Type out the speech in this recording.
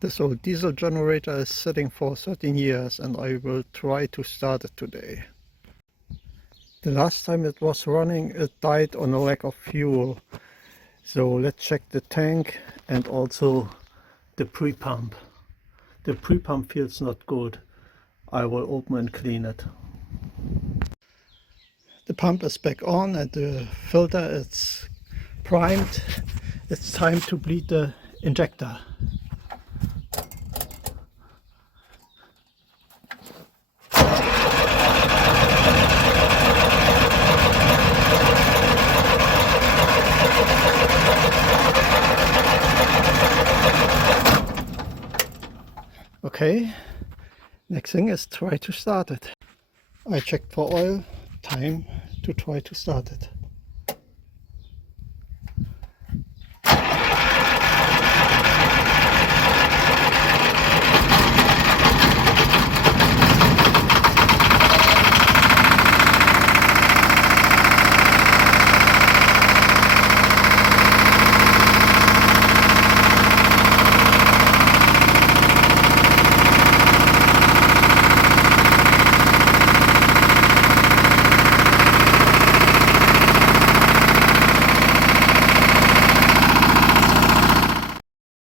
This old diesel generator is sitting for 13 years and I will try to start it today. The last time it was running, it died on a lack of fuel. So let's check the tank and also the pre-pump. The pre-pump feels not good. I will open and clean it. The pump is back on and the filter is primed. It's time to bleed the injector. Okay, next thing is try to start it. I checked for oil, time to try to start it.